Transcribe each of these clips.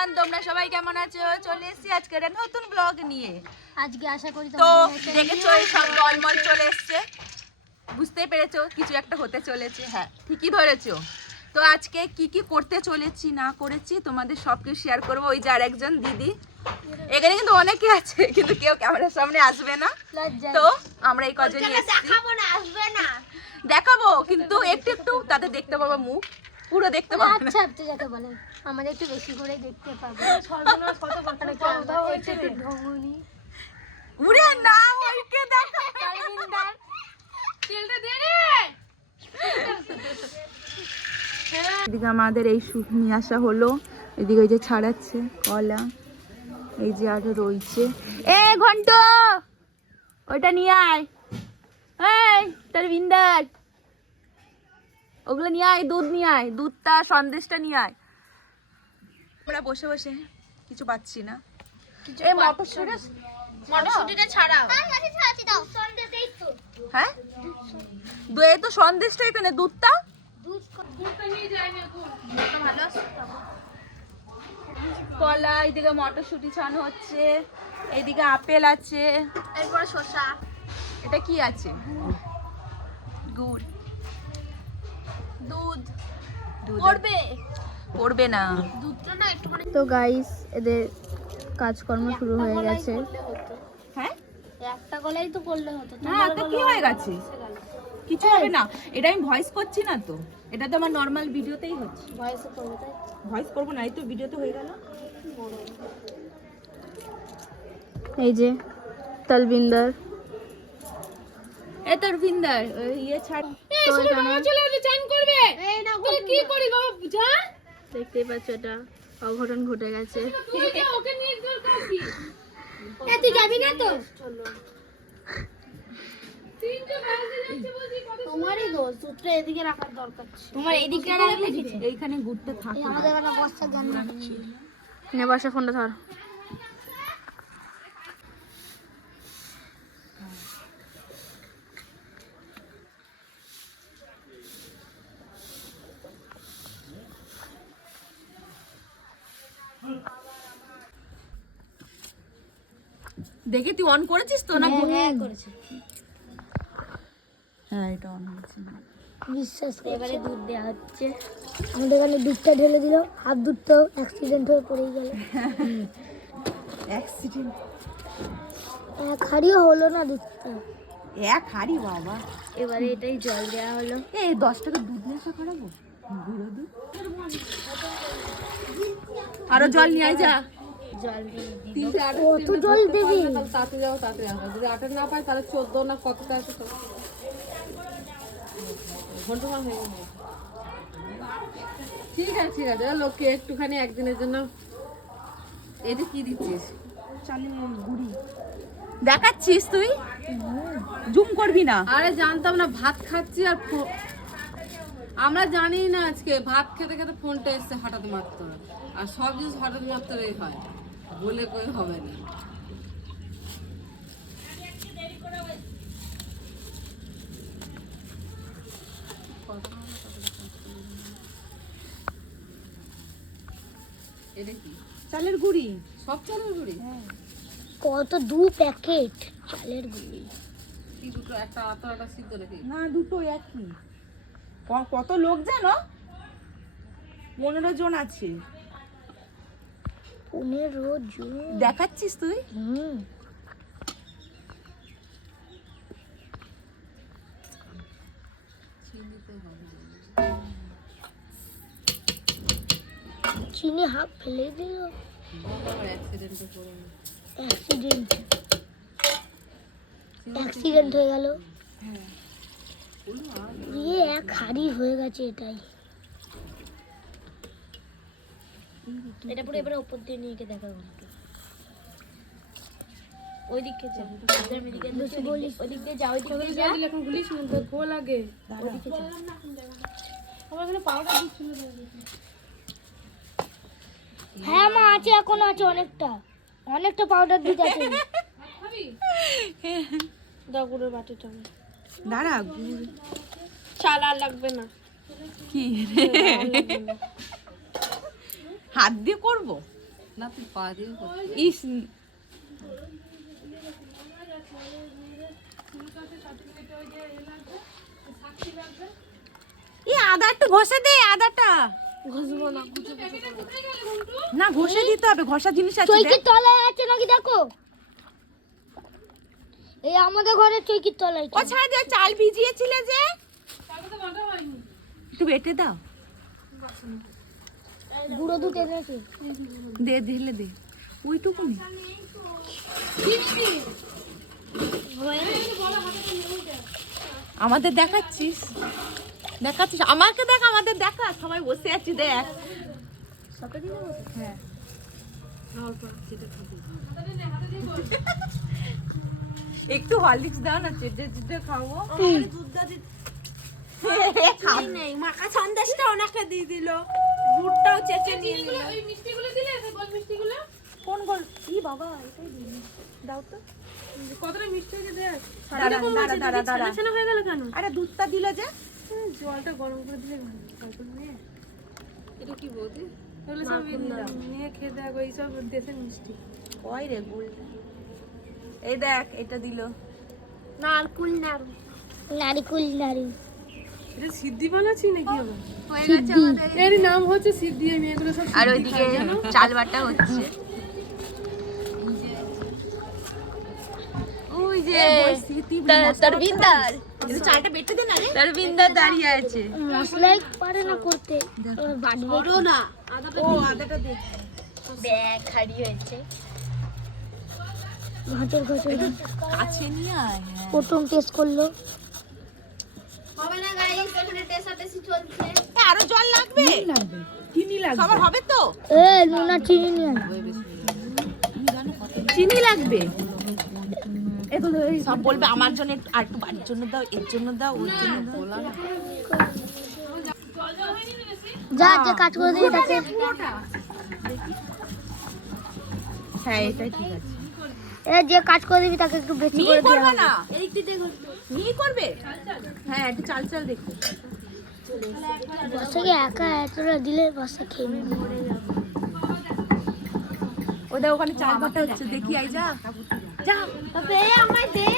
Everyone, তোমরা সবাই কেমন আছো? চলে এসেছি আজকে একটা নতুন ব্লগ নিয়ে। আজকে আশা করি তো দেখেছো সব টলমল চলে এসছে, বুঝতেই পেরেছো কিছু একটা হতে চলেছে। হ্যাঁ, ঠিকই ধরেছো। তো আজকে কি কি করতে চলেছি না করেছি তোমাদের সবকে শেয়ার করবো। ওই যে আর একজন দিদি, এখানে কিন্তু অনেকে আছে কিন্তু কেউ ক্যামেরার সামনে আসবে না। তো আমরা এই কজন দেখাবো কিন্তু একটু একটু তাদের দেখতে পাবো মুখ, পুরো দেখতে পাবো। আচ্ছা আপনি যাকে বলেন আমাদের একটু বেশি করে দেখতে পাবো। সর্বনাশ কত কথা হচ্ছে ঢঙ্গুনি উড়ে না ওইকে দেখা তালবিন্দার তেলটা দে রে। এদিকে আমাদের এই সুপ নিয়ে আসা হলো, এদিকে ওই যে ছাড়াচ্ছে কলা, এই যে আরো রয়েছে। এ ঘন্ট ওইটা নিয়ে আয়, এই তার বিন্দার ওগুলো নিয়ে আয়, দুধ নিয়ে আয়, দুধটা সন্দেশটা নিয়ে আয়। আমরা বসে বসে কিছু পাচ্ছি না। এই মটরশুঁটিটা ছাড়াও। হ্যাঁ এই তো সন্দেশটা এখানে, দুধটা কলা, এইদিকে মটরশুঁটি ছানো হচ্ছে, এইদিকে আপেল আছে, এরপর শসা। এটা কি আছে? গুড়, দুধ পড়বে পড়বে না। দুধটা না একটুখানি। তো গাইস এদের কাজকর্ম শুরু হয়ে গেছে। হ্যাঁ একটা গলাই তো করলে হতো। না তো কি হয়ে গেছে, কিছু হবে না। এটা আমি ভয়েস করছি না তো, এটা তো আমার নর্মাল ভিডিওতেই হচ্ছে। ভয়েস করবে তাই ভয়েস করবো না, এই তো ভিডিওতে হয়ে গেল। এই যে তালবিন্দার, এ তোর ভিন্দার ইয়ে ছাড়। তো এখানে চলে আসে চান করবে। এই না তুই কি করিস বাবা বুঝা? দেখতেই পাচ্ছ এটা অঘটন ঘটে গেছে। তুই যা, ওকে নিয়ে তোর কাজ কি? এ তুই যাবি না তো? চলো তিনটে বাজে যাচ্ছে বলছি কত। তোমারই দোষ, দুধটা এদিকে রাখার দরকার ছিল। তোমার এদিকে রাখলে কিছু। এইখানে গুড়টা থাকে। আমাদের এখানে বস্তা জানি না। নে বসে ফোনটা ধর। দেখে তুই অন করেছিস তো না? হ্যাঁ করেছে। হ্যাঁ এটা অন হয়েছে। বিশ্বাস করে এবারে দুধ দেওয়া হচ্ছে। আমাদের এখানে দুধটা ঢেলে দিল, হাফ দুধটা অ্যাক্সিডেন্ট হয়ে পড়েই গেল। অ্যাক্সিডেন্ট এক হাড়িও হলো না দুধটা। এক হাড়ি বাবা। এবারে এটাই জল দেওয়া হলো। এই 10 টাকা দুধ নেশা করাবো, গুঁড়ো দুধ। আরো জল নিয়ে আয় যা। জল দিয়ে কত জল দেবি? তাতে যাও তাতে যাও, যদি 8 না পাই তাহলে 14 না কতটা আছে তো ঘন্টা হয়ে গেছে। ঠিক আছে ঠিক আছে, লোককে একটুখানি একদিনের জন্য। এটা কি দিচ্ছিস? চালের গুড়ি দেখাচ্ছিস তুই, জুম করবি না। আরে জানতাম না, ভাত খাচ্ছি আর আমরা জানি না আজকে ভাত খেতে খেতে ফোনটা এসছে হঠাৎ মাত্র। আর সব জিনিস হঠাৎ মাত্রই হয়, বলে কই হবে না। এটা কি? চালের গুড়ি, সব চালের গুঁড়ি? কত 2 প্যাকেট চালের গুঁড়ি। কি দুটো, একটা আতো একটা সিদ্ধ রেখে? না দুটো একই। কত লোক জানো? 15 জন আছে। 15 জন। দেখাচ্ছিস তুই? চিনি হাফ ফেলে দিল। অ্যাক্সিডেন্টে পড়ে অ্যাক্সিডেন্ট হয়ে গেল। দিয়ে এক হাড়ি হয়ে গেছে এটাই। এটা পুরো এবারে উপর দিয়ে নিয়ে গিয়ে দেখাবো। ওই দিকে যা, ওই দিক দিয়ে যা, ওই দিক দিয়ে যা। এখন গুলিস না তো খো লাগে। ওদিকে যা। আমার এখানে পাউডার দিচ্ছিল। হ্যাঁ মা আছে, এখনো আছে অনেকটা, অনেকটা পাউডার দিতে আছে। দাও গুড়ের বাটিটা। দাঁড়া, চাল আর লাগবে না। কি হাত দিয়ে করবো? না তুই পা দিয়ে করতে। ইস আদা একটু ঘষে দে, আদাটা ঘষবো না। না ঘষে দিতে হবে, ঘষা জিনিস আছে চৈকির তলায় আছে নাকি দেখো, এই আমাদের ঘরে চৈকির তলায়। ও ছাড় দে, চাল ভিজিয়েছিলে যে একটু বেটে দাও, গুঁড়ো দুধ এনেছি। দে ঢেলে দে ওইটুকুনি। আমাদের দেখাচ্ছিস, আমাকে দেখ, আমাদের দেখা, সবাই বসে আছি দেখ। হ্যাঁ একটু হরলিক্স দাও না, চেটে চেটে খাবো। মাখা সন্দেশটা ওনাকে দিয়ে দিল, গুড়টাও চেটে নিয়ে নিল। ওই মিষ্টিগুলো দিলে, গোল মিষ্টিগুলো কোন গোল? ই বাবা, এটাই দিন দাও তো। কতটা মিষ্টি হয়েছে দেখ। দাঁড়া দাঁড়া দাঁড়া, ছানা হয়ে গেল কেন? আরে দুধটা দিল যে। জলটা গরম করে দিলে ভালো। অল্প নিয়ে এটা কি বৌদি? তাহলে সব নিয়ে খেয়ে দেখ, ওই সব দেশের মিষ্টি। ওই রে গুল, এই দেখ এটা দিল। নারকুল নাড়ু। এটা সিদ্ধি বানাচ্ছি নাকি আবার? হয়ে গেছে আমাদের। এর নাম হচ্ছে সিদ্ধি। আমি এগুলো সব আর ওইদিকে চাল বাটা হচ্ছে। ওই যে তরবিন্দার, এটা চালটা বেটে দে না রে। তরবিন্দার দাঁড়িয়ে আছে। মশলাই পারে না করতে, বাড়বে না। ও আদাটা দে। দেখ হাড়ি হয়েছে। ঘাটের কাছে নিয়ে আয়। প্রথম টেস্ট করলো। আরো জল লাগবে, চিনি লাগবে, সবার হবে তো? এ নুন আর চিনি নিয়ে আয়। চিনি লাগবে, সব বলবে আমার জন্য আর একটু, বাড়ির জন্য দাও, এর জন্য দাও, ওর জন্য দাও। যা যে কাজ করে দিবি তাকে। হ্যাঁ এটাই ঠিক আছে। এ যে কাজ করে দিবি তাকে একটু বেশি করে দিও না, মিহি করবে। হ্যাঁ একটু চাল চাল দেখো। বসাকে একা এতটা দিলে বসা খেয়ে নেবে। ওদের ওখানে চাল বাটা হচ্ছে, দেখি আই যা যা। তবে আমায় দে,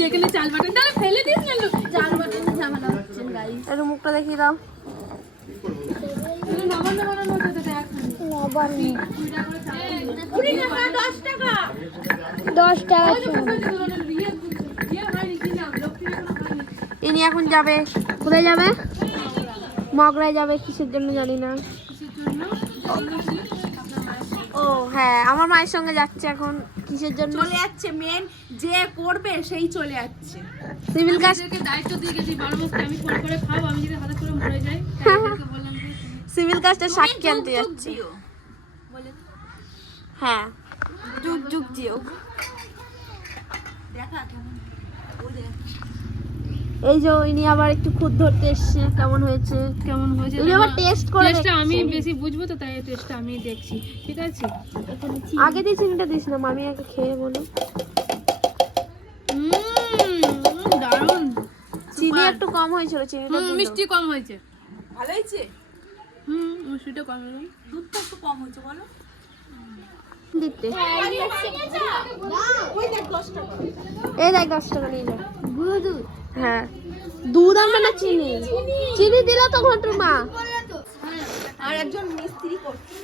যেখানে চাল বাটা না ফেলে দিস না, চাল বাটা ঝামেলা হচ্ছে গাইস। একটু মুখটা দেখিয়ে দাও। নবান্ন বানানো হচ্ছে দেখ। নবান্ন 20 টাকা 10 টাকা 10 টাকা। ইনি এখন যাবে, কোথায় যাবে? মগরায় যাবে, কিসের জন্য জানি না। ও হ্যাঁ, আমার মায়ের সঙ্গে যাচ্ছে এখন। কিসের জন্য চলে যাচ্ছে? মেন যে করবে সেই চলে যাচ্ছে। সিভিল কাজ, দায়িত্ব দিয়ে গেছি 12 মাস আমি ফোন করে খাও, আমি যদি হাতে করে মরে যাই তাহলে বললাম যে সিভিল কাজটা সাক্ষী আনতে যাচ্ছে। হ্যাঁ, যুগ যুগ জিও। দেখা কেমন ওই দেখ। এই যে ইনি আবার একটু খুদ ধরতে এসছে, কেমন হয়েছে। কেমন হয়েছে ইনি আবার টেস্ট করে টেস্টটা আমি দেখছে। বেশি বুঝবো তো, তাই টেস্টটা আমি দেখছি, ঠিক আছে? আগে দিয়ে চিনিটা দিস না, মামি আগে খেয়ে বলো। দারুণ। চিনি একটু কম হয়েছিল, চিনিটা দিল। মিষ্টি কম হয়েছে। ভালো হয়েছে, মিষ্টিটা কম হয়েছে। দুধটা একটু কম হয়েছে বলো। দিতে ওই দেখ 10 টাকা। এই দেখ 10 টাকা নিয়ে যা। হ্যাঁ, দুধ আনবে না চিনি? চিনি দিল তো ঘন্টুর মা। আর একজন মিস্ত্রি করছে।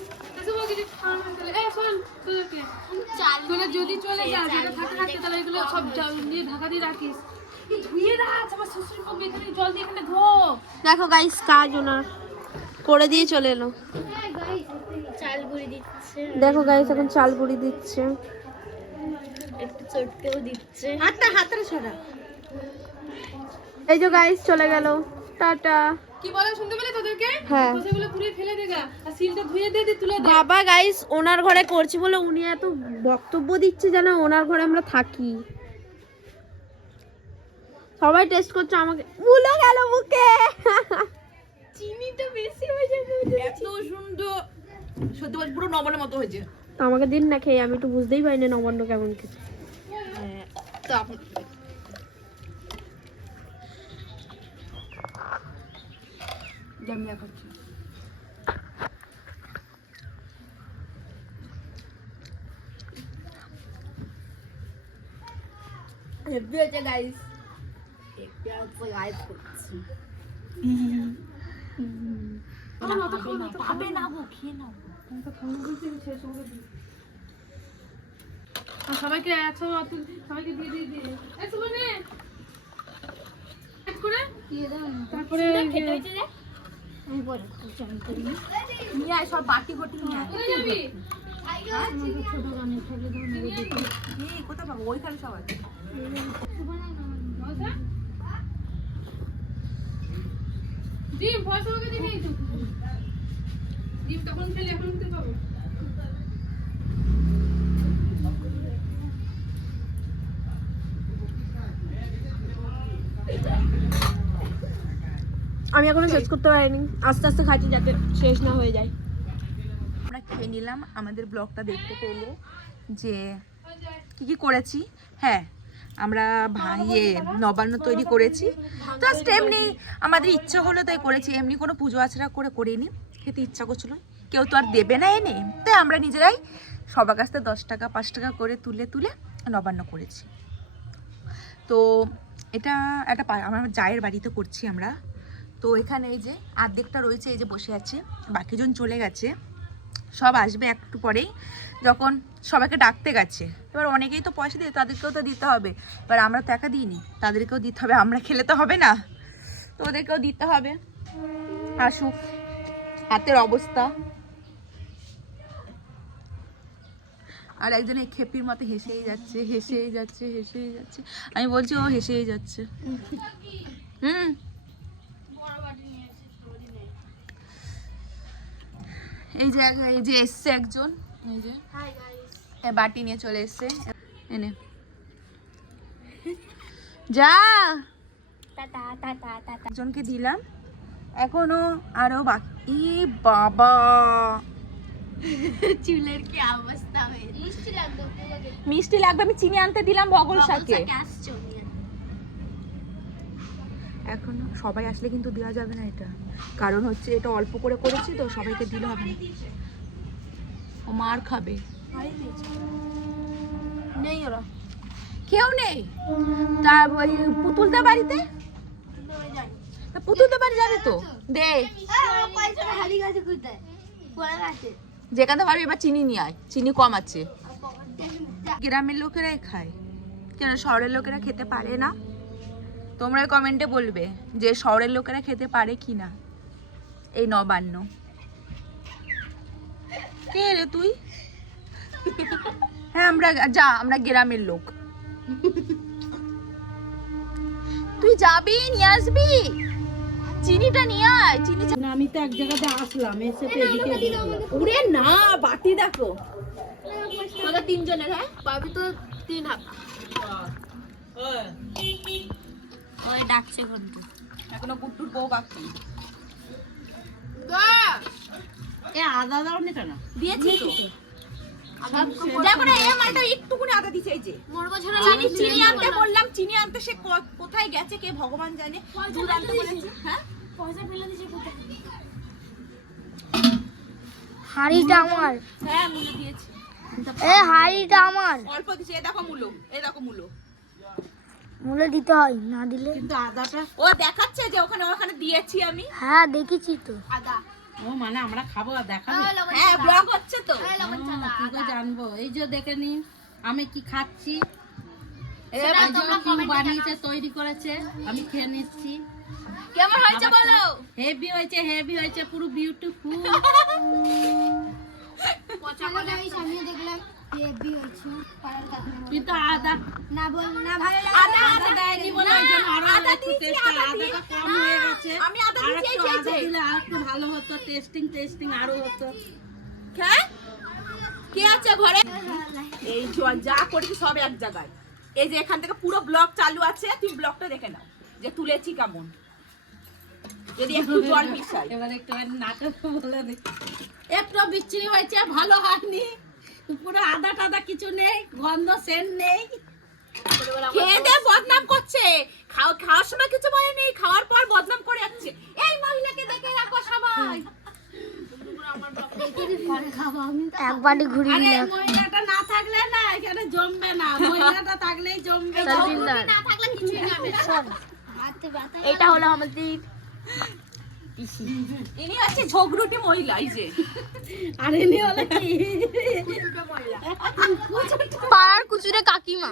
তোরা যদি চলে যাস, যেটা থাকে থাকে, তাহলে এগুলো সব দিয়ে ঢাকা দিয়ে রাখিস। ধুয়ে রাখ, আমার শ্বশুর বাবু এখানে জল দিয়ে এখানে ধো। দেখো গাইস, কাজ ওনার করে দিয়ে চলে এলো। চাল গুঁড়ি দিচ্ছে, দেখো গাইস, এখন চাল পুরি দিচ্ছে। একটু চটকেও দিচ্ছে। হাতটা সরা। এই যে গাইস চলে গেল, টাটা। কি বলে শুনতে পেলে তোদেরকে? হ্যাঁ সেগুলো পুড়িয়ে ফেলে দেগা, আর সিলটা ধুয়ে দিয়ে দিয়ে তুলে দে। বাবা গাইস, ওনার ঘরে করছি বলে উনি এত বক্তব্য দিচ্ছে যেন ওনার ঘরে আমরা থাকি। সবাই টেস্ট করছে, আমাকে ভুলে গেল মুখে। চিনিটা বেশি হয়ে যাবে। এত সুন্দর, সত্যি বলছি পুরো নবানের মতো হয়েছে। তো আমাকে দিন না খেয়ে, আমি একটু বুঝতেই পারি না নবান্ন কেমন কিছু। তো আপনি জামিয়া করছি। হেভি হয়েছে গাইস। পাবে না গো, খেয়ে নাও। সবাইকে একসাথে সবাইকে দিয়ে দিয়ে দিয়ে একসাথে নে এক করে তারপরে নিয়ে আয় সব বাটি ঘটি নিয়ে আয়। কোথায় পাবো? ওইখানে সব আছে। ডিম ফসলকে দিয়ে দিই ডিম তখন খেলে এখন উঠতে পাবো। আমি এখনো শেষ করতে পারিনি, আস্তে আস্তে খাচ্ছি যাতে শেষ না হয়ে যায়। আমরা খেয়ে নিলাম। আমাদের ব্লগটা দেখতে পেলে যে কি কি করেছি। হ্যাঁ, আমরা নবান্ন তৈরি করেছি, জাস্ট এমনি আমাদের ইচ্ছা হলো তাই করেছি, এমনি কোনো পুজো আচরা করে করিনি। খেতে ইচ্ছা করছিল, কেউ তো আর দেবে না এনে, তাই আমরা নিজেরাই সবার কাছ থেকে 10 টাকা 5 টাকা করে তুলে তুলে নবান্ন করেছি। তো এটা একটা আমার জায়ের বাড়িতে করছি আমরা। তো এখানে এই যে অর্ধেকটা রয়েছে, এই যে বসে আছে, বাকিজন চলে গেছে, সব আসবে একটু পরেই, যখন সবাইকে ডাকতে গেছে। এবার অনেকেই তো পয়সা দিয়ে, তাদেরকেও তো দিতে হবে। এবার আমরা তো একা দিইনি, তাদেরকেও দিতে হবে, আমরা খেলে তো হবে না, তো ওদেরকেও দিতে হবে। আসুক। হাতের অবস্থা। আর একজন এই খেপির মতো হেসেই যাচ্ছে, হেসেই যাচ্ছে, হেসেই যাচ্ছে। আমি বলছি ও হেসেই যাচ্ছে। এই যে এসছে একজন, এই যে বাটি নিয়ে চলে এসছে, এনে যা একজনকে দিলাম, এখনো আরো বাকি। বাবা চুলের কি অবস্থা হয়েছে। মিষ্টি লাগবে, আমি চিনি আনতে দিলাম ভগল শাকে। এখনো সবাই আসলে কিন্তু দেওয়া যাবে না এটা, কারণ হচ্ছে এটা অল্প করে করেছি তো, সবাইকে দিলে হবে না, ও মার খাবে। নেই ওরা, কেউ নেই। তা ওই পুতুলদের বাড়িতে, পুতুলদের বাড়ি যাবে তো, দে যেখানে পারবি। এবার চিনি নিয়ে আয়, চিনি কম আছে। গ্রামের লোকেরাই খায়, কেন শহরের লোকেরা খেতে পারে না? তোমরা কমেন্টে বলবে যে শহরের লোকেরা খেতে পারে কি না এই নবান্ন। কে রে তুই? হ্যাঁ আমরা গ্রামের লোক। তুই যাবি, নিয়ে আসবি, চিনিটা নিয়ে আয়। চিনি আমি তো এক জায়গাতে আসলাম, এসে তো এদিকে উড়ে না, বাটি দেখো। আমাদের তিনজনের, হ্যাঁ পাবি তো 3 হাত। ওই ডাকছে ঘন্টু, এখনো গুট্টুর বউ বাকি। আদা দাও নি কেন? দিয়েছি তো। দেখো না, এই মালটা একটুকুনি আদা দিছে। এই যে চিনি আনতে বললাম, চিনি আনতে সে কোথায় গেছে কে ভগবান জানে। দুধ আনতে বলেছি, হ্যাঁ পয়সা ফেলে দিয়েছে কোথায়? হাড়িটা আমার, হ্যাঁ মুলো দিয়েছি, এ হাড়িটা আমার। অল্প দিছে। এই দেখো মুলো, এই দেখো মুলো। মূলে দিতে হয়, না দিলে কিন্তু আদাটা ও দেখাচ্ছে যে ওখানে দিয়েছি আমি। হ্যাঁ দেখেছি তো। আদা ও মানে আমরা খাবো আর দেখাবে? হ্যাঁ ব্লগ হচ্ছে তো। কি করে জানবো? এই যে দেখে নিন আমি কি খাচ্ছি, এবার বানিয়েছে, তৈরি করেছে, আমি খেয়ে নিচ্ছি। কেমন হয়েছে বলো? হেভি হয়েছে, হেভি হয়েছে, পুরো বিউটিফুল। আমিও দেখলাম হেভি হয়েছে। কিন্তু আদা না বল না ভালো আদা দেয়নি বলে ওই জন্য আরো একটু টেস্ট, আদাটা কম হয়ে গেছে। আমি আদা আর দিয়েছি, একটু এই আদা যে। দিলে আর একটু ভালো হতো, টেস্টিং আরো হতো। হ্যাঁ কে আছে ঘরে? এই যা করেছি সব এক জায়গায়। এই যে এখান থেকে পুরো ব্লগ চালু আছে, তুমি ব্লগটা দেখে নাও যে তুলেছি কেমন। যদি একটু জল মিশাই, এবার একটু নাটক বলে দিই, একটু বিচ্ছিরি হয়েছে, ভালো হয়নি। পুরো আদা টাদা কিছু নেই, গন্ধ সেন্ট নেই। খেয়ে দিয়ে বদনাম করছে। খাওয়ার সময় কিছু বলেনি, খাওয়ার পর বদনাম করে যাচ্ছে। এই মহিলাকে দেখে রাখো সবাই। এক বাটি ঘুরিয়ে আরে দিলাম। মহিলা মহিলাটা না থাকলে না এখানে জমবে না, মহিলাটা থাকলেই জমবে। তালবিন্দার না থাকলে কিছুই হবে না। এটা হলো আমাদের পিসি। ইনি হচ্ছে ঝগড়ুটি মহিলা, এই যে। আর এনে হলো কি পাড়ার কুচুরে কাকিমা।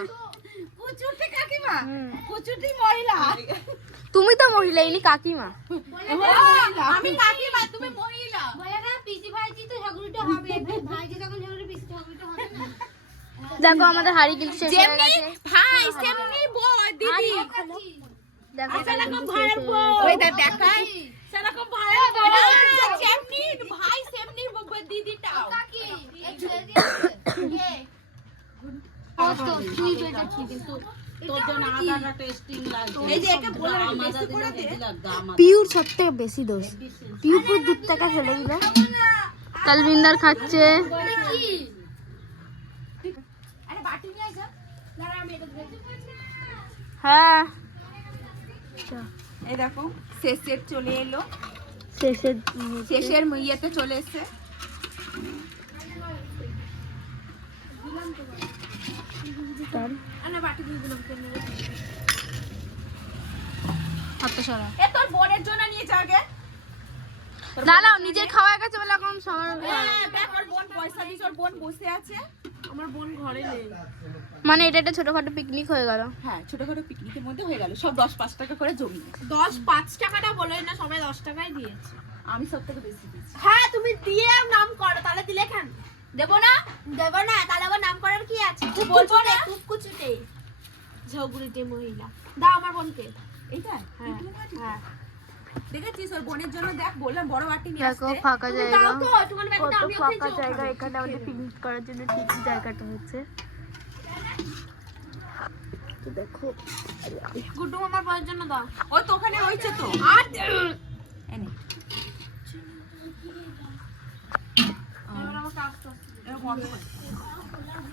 কুচুটি কাকিমা, কুচুটি মহিলা। তুমি তো মহিলা, ইনি কাকিমা। আমি কাকিমা, তুমি মহিলা। বলে না পিসি ভাইজি তো ঝগড়ুটা হবে, ভাইজি যখন ঝগড়ু পিসি ঝগড়ুটা হবে না। দেখো আমাদের হাড়ি কিন্তু শেষ হয়ে যেমনি গেছে। ভাই সেমনি বই দিদি। দেখো সেরকম ভাইয়ের বই। ওই দেখাই। সেরকম ভাইয়ের বই। যেমনি ভাই সেমনি দিদিটাও। কাকি এই ছেলে দিয়ে ও তো তুই বেটা ঠিক আছে। তোর জন্য আদাটা টেস্টিং লাগছে। এই যে একে বলে বেশি করে দে। পিউর সব থেকে বেশি দোষ। পিউ পুরো দুধ টাকা ফেলে দিল। তালবিন্দার খাচ্ছে। বলে কি আরে বাটি নিয়ে আয় যা। দাঁড়া আমি এটা দেখি। হ্যাঁ এই দেখো শেষের চলে এলো, শেষের শেষের ইয়েতে চলে এসেছে। হাতটা সরা। এ তোর বোনের জন্য নিয়ে যা আগে। না না নিজের খাওয়া গেছে বলে এখন সবার দেখ ওর বোন পয়সা দিয়েছে, ওর বোন বসে আছে। আমার বোন ঘরে নেই। মানে এটা একটা ছোটখাটো পিকনিক হয়ে গেল। হ্যাঁ ছোটখাটো পিকনিকের মধ্যে হয়ে গেল, সব 10-5 টাকা করে জমি। 10-5 টাকাটা বলোই না, সবাই 10 টাকাই দিয়েছে। আমি সব থেকে বেশি দিয়েছি। হ্যাঁ তুমি দিয়ে নাম করো, তাহলে দিলে কেন? দেবো না? দেব না, তাহলে আবার নাম করার কি আছে? বলবো না? খুব কুচুটে ঝগড়ুটে মহিলা। দাও আমার বোনকে। এইটা হ্যাঁ দেখেছিস ওর বোনের জন্য, দেখ বললাম বড় বাটি নিয়ে দেখো আসতে। ফাঁকা জায়গা, দাও তো তোমার কত ব্যাগটা আমি ফাঁকা জায়গা এখানে আমাদের পিকনিক করার জন্য ঠিক জায়গাটা হচ্ছে। তো দেখো গুড্ডু আমার বয়ের জন্য দাও। ও তো ওখানে রয়েছে তো। এনে এবার আমাকে আসতে এবার বন্ধ করে।